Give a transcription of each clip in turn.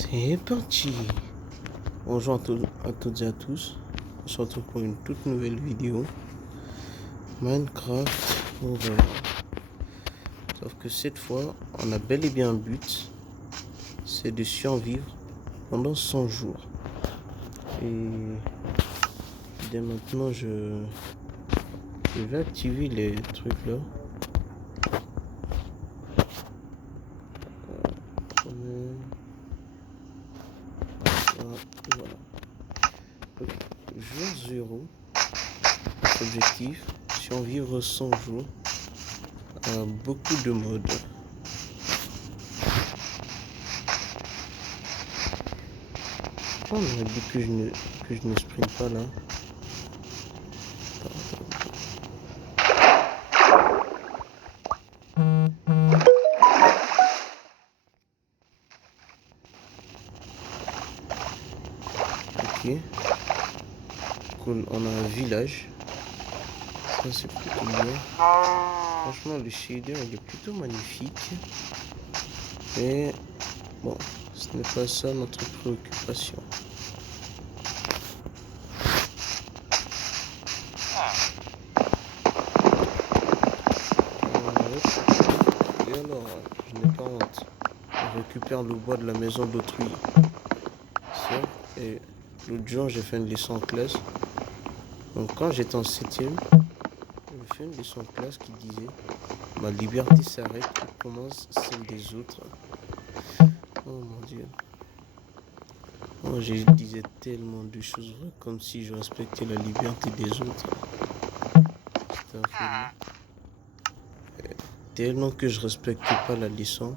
C'est parti. Bonjour à toutes et à tous. On se retrouve pour une toute nouvelle vidéo Minecraft. Voilà. Sauf que cette fois, on a bel et bien un but. C'est de survivre pendant 100 jours. Et dès maintenant, je vais activer les trucs là. Voilà. Donc, jour 0. Objectif, survivre 100 jours. Beaucoup de modes. On aurait dit que je ne sprint pas là. Ok. Cool, on a un village. Ça c'est plutôt bien. Franchement le shader il est plutôt magnifique. Mais bon, ce n'est pas ça notre préoccupation. Et alors, je n'ai pas honte. On récupère le bois de la maison d'autrui. Ça, et l'autre jour j'ai fait une leçon en classe. Donc quand j'étais en 7ème, j'ai fait une leçon en classe qui disait ma liberté s'arrête et commence celle des autres. Oh mon Dieu. Oh, je disais tellement de choses vraies comme si je respectais la liberté des autres. C'était un folie. Tellement que je respectais pas la leçon.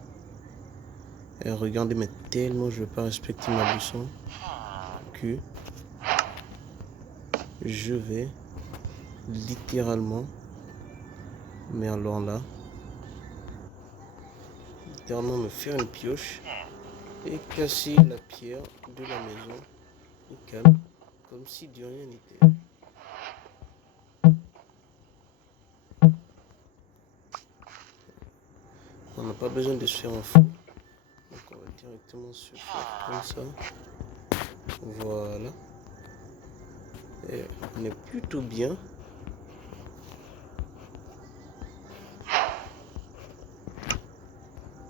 Et regardez, mais tellement je ne veux pas respecter ma leçon que je vais littéralement, mais alors là, littéralement me faire une pioche et casser la pierre de la maison au calme, comme si de rien n'était. On n'a pas besoin de se faire un fou, donc on va directement se faire comme ça. Voilà. Et on est plutôt bien.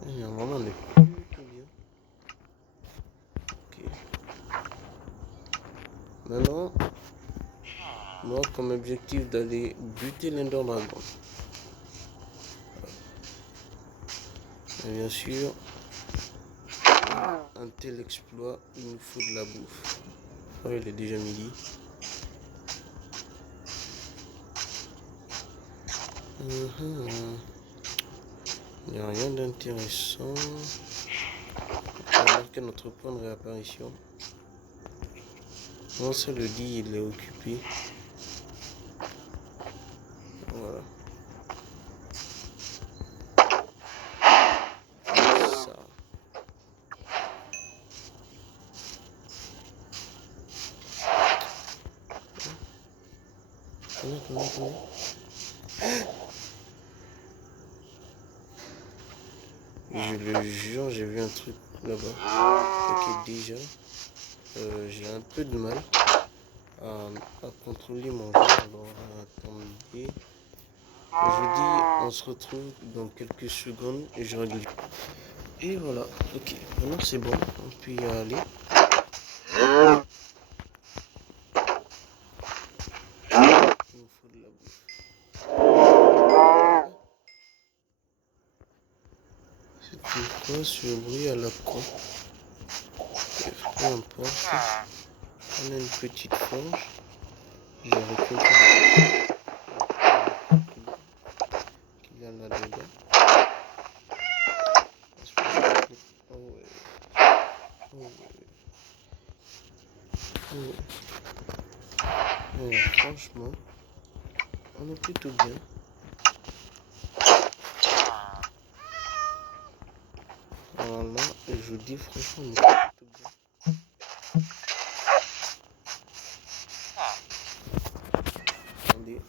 Et vraiment, on est plutôt bien. Ok. Maintenant, moi, comme objectif d'aller buter l'Ender Dragon. Et bien sûr, un tel exploit, il nous faut de la bouffe. Oh, il est déjà midi. Il n'y a rien d'intéressant. On va marquer notre point de réapparition. Non, ça le dit, il est occupé. Voilà. Ça. Attendez. Je le jure, j'ai vu un truc là-bas. Ok, déjà, j'ai un peu de mal à contrôler mon jeu. Alors, attendez. Je dis, on se retrouve dans quelques secondes et je règle. Et voilà, ok, maintenant c'est bon, on peut y aller. Il nous faut de la bouffe. C'était quoi ce bruit à la con? Peu importe. On a une petite forge. Je récupère qu'il y a là-dedans. Oh ouais. Oh ouais. Oh ouais. Franchement, on est plutôt bien. Alors là, je vous dis franchement, on est plutôt bien. Attendez.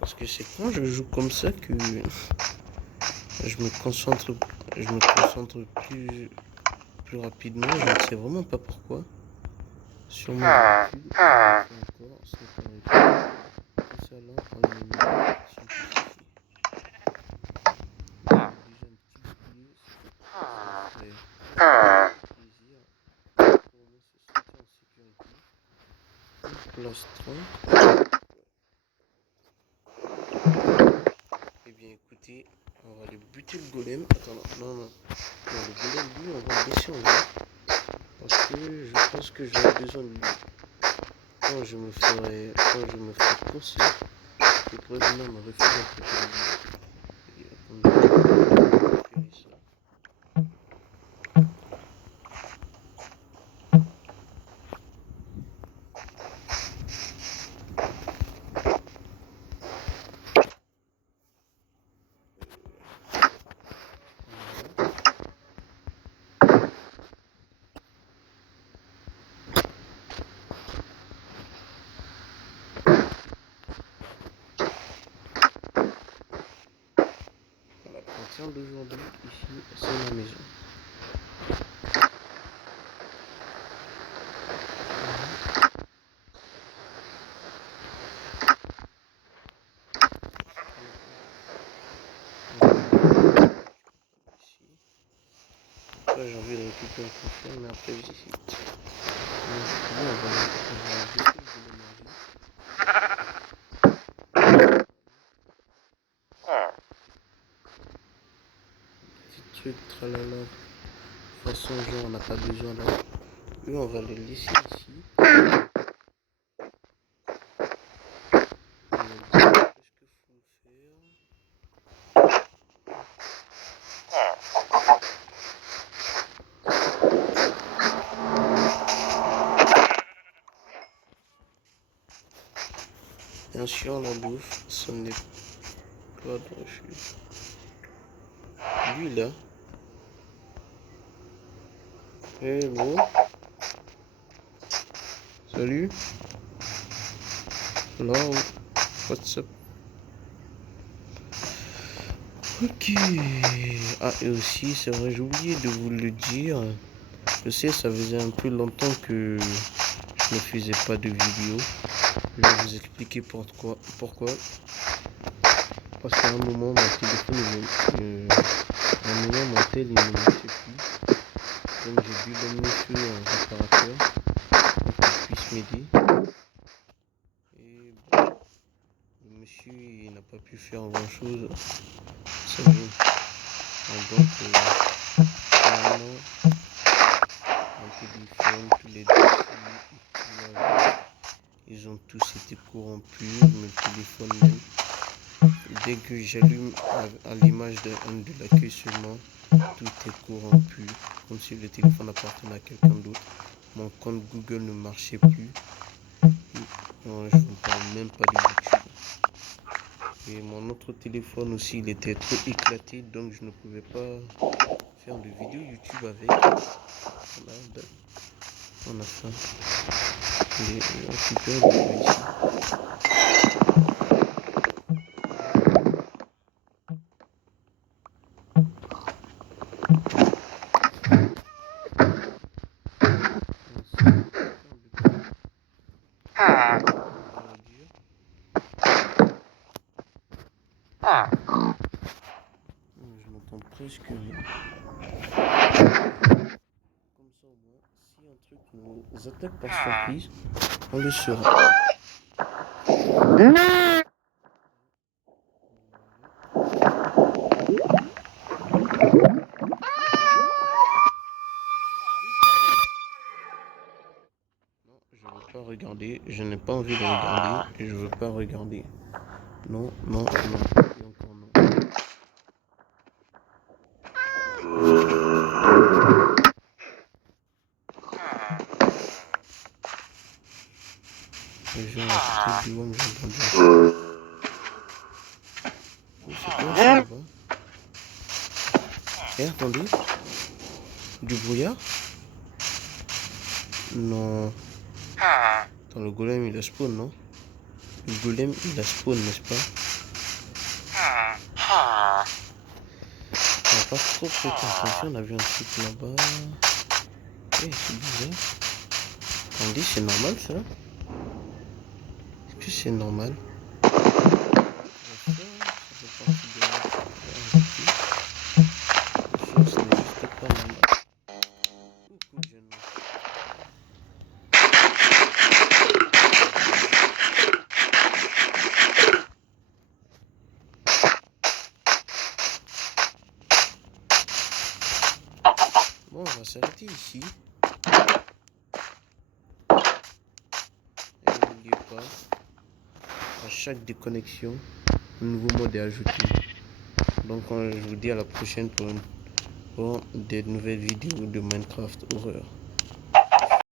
Parce que c'est quand je joue comme ça que je me concentre plus rapidement. Je ne sais vraiment pas pourquoi. Sur mon recul, je le fais encore. Ce n'est pas un recul. Tout ça là, en une scientifique. Déjà un petit bouclier, ça ferait plaisir pour moi se sentir en sécurité. Plastron. Eh bien écoutez, on va aller buter le golem. Attends, non, le golem lui on va le laisser en vie. Parce que je pense que j'aurai besoin de lui. Quand je me ferai courser, je pourrais venir me réfugier à côté de lui. Et attendez, je vais ça. Voilà, à partir d'aujourd'hui, ici, c'est ma maison. Là, j'ai envie de récupérer le coffre, mais après visite. Petit truc, tralala. De toute façon, genre, on n'a pas besoin là. Eux, on va les laisser ici. Qu'est-ce qu'il faut faire? Bien sûr, la bouffe, ce n'est pas de refuge. Lui là. Hello. Salut. Hello. What's up? Ok. Ah, et aussi, c'est vrai, j'ai oublié de vous le dire. Je sais, ça faisait un peu longtemps que je ne faisais pas de vidéo. Je vais vous expliquer pourquoi. Parce qu'à un moment, mon téléphone, mon tel, il ne marchait plus. Donc j'ai dû l'emmener chez un réparateur pour qu'il puisse m'aider. Et bon, le monsieur, il n'a pas pu faire grand chose. Ça vaut. Donc, finalement, mon téléphone, tous les dossiers, ils ont tous été corrompus, le téléphone même. Dès que j'allume à l'image de l'accueil seulement, tout est corrompu, comme si le téléphone appartenait à quelqu'un d'autre. Mon compte Google ne marchait plus. Non, je ne vous parle même pas de YouTube. Et mon autre téléphone aussi, il était trop éclaté, donc je ne pouvais pas faire de vidéo YouTube avec. Voilà, on a ça. On récupère le jeu ici. Je n'entends presque rien. Comme ça, au moins, si un truc nous attaque par surprise, on le saura. Je veux pas regarder, je n'ai pas envie de regarder, et je veux pas regarder. Non, non, non, et encore non. Les gens à côté du WAM, j'ai entendu. C'est quoi ça là-bas? Eh, attendez. Du brouillard? Non. Attends, le golem il a spawn, non? Le golem il a spawn, n'est-ce pas? pas trop prêté attention. On a vu un truc là-bas. Eh, c'est bizarre. On dit c'est normal ça? Est-ce que c'est normal? Ça fait partie de notre ajouter. Ça, ce n'est juste pas normal. Coucou, jeune homme. Bon, on va s'arrêter ici. Et n'oubliez pas, à chaque déconnexion, un nouveau mode est ajouté. Donc, je vous dis à la prochaine pour des nouvelles vidéos de Minecraft Horror.